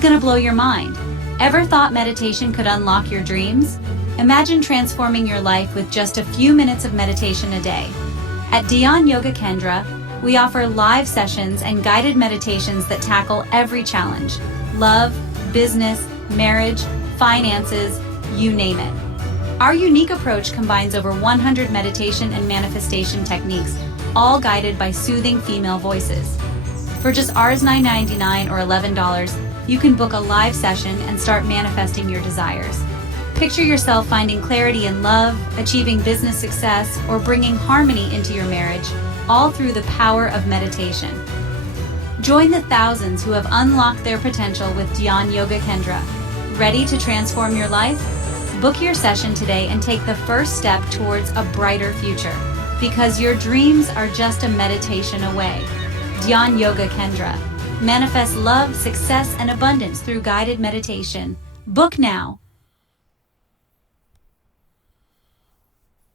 Gonna blow your mind. Ever thought meditation could unlock your dreams? Imagine transforming your life with just a few minutes of meditation a day. At Dhyan Yogakendra, we offer live sessions and guided meditations that tackle every challenge: love, business, marriage, finances, you name it. Our unique approach combines over 100 meditation and manifestation techniques, all guided by soothing female voices. For just $9.99 or $11, you can book a live session and start manifesting your desires. Picture yourself finding clarity in love, achieving business success, or bringing harmony into your marriage, all through the power of meditation. Join the thousands who have unlocked their potential with Dhyan Yogakendra. Ready to transform your life? Book your session today and take the first step towards a brighter future, because your dreams are just a meditation away. Dhyan Yogakendra. Manifest love, success, and abundance through guided meditation. Book now.